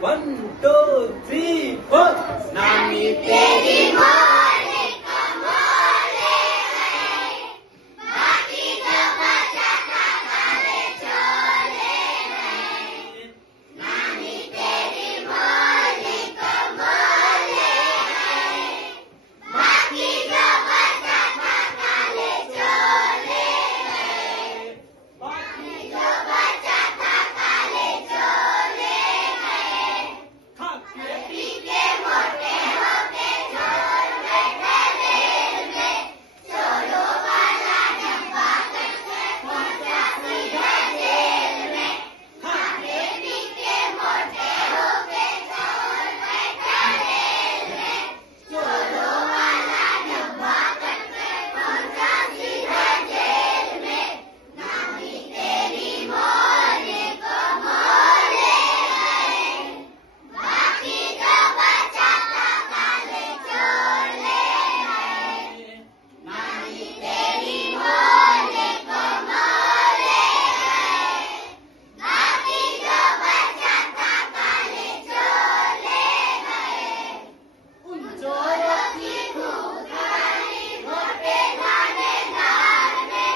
1, 2, 3, 4 नानी तेरी मोरे कमोरे है बाकी जो बचा था काले चोले है नानी तेरी मोरे कमोरे है बाकी जो बचा था काले चोले है बाकी जो बचा था काले चोले है खाके पी के मोटे होके छोड़ बैठे रेल में चोरों वाला डब्बा करके पहुंचा सीधा जेल में खाके पी के मोटे होके छोड़ बैठे रेल में चोरों वाला डब्बा करके पहुंचा सीधा जेल में नानी तेरी मोरे कमोरे है बाकी जो बचा था काले चोले है नानी तेरी मोरे कमोरे है बाकी जो बचा था काले चोले है उन चोरों की खूब खानी मोटे थानेदार ने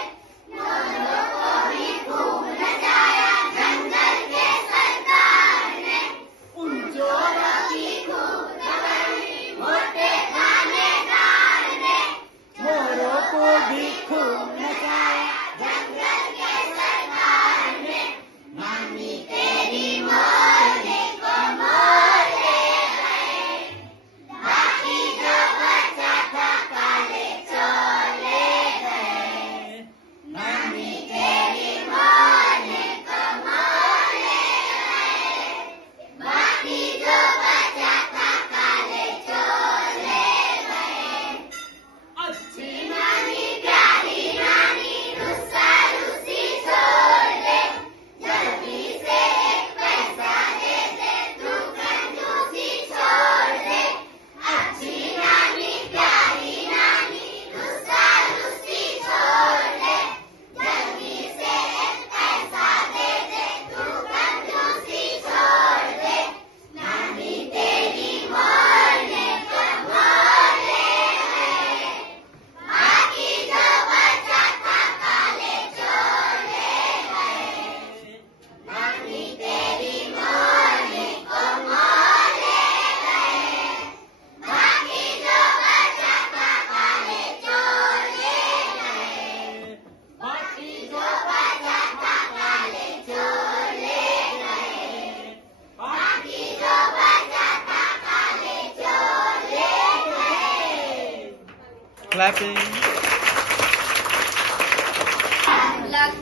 चोरों को भी खूब नचाया जंगल के सरदार ने उन चोरों की खूब खानी मोटे थानेदार ने चोरों को भी खूब नचाया जंगल के सरदार ने नानी तेरी मोरे कमोरे है बाकी जो बचा था काले चोले है नानी तेरी मोरे कमोरे है बाकी जो बचा था काले चोले है अच्छी नानी प्यारी नानी रुस्सा रुसी छोड़ दे जल्दी से एक पैसा दे दे तू कंजूसी छोड़ दे अच्छी नानी प्यारी नानी रुस्सा रुसी छोड़ दे जल्दी से एक पैसा दे दे तू कंजूसी छोड़ दे नानी तेरी मोरे कमोरे है बाकी जो बचा था काले चोले है नानी तेरी मोरे कमोरे है बाकी जो बचा था काले चोले है बाकी जो बचा था काले चोले है बाकी जो बचा था काले चोले है Clapping. लग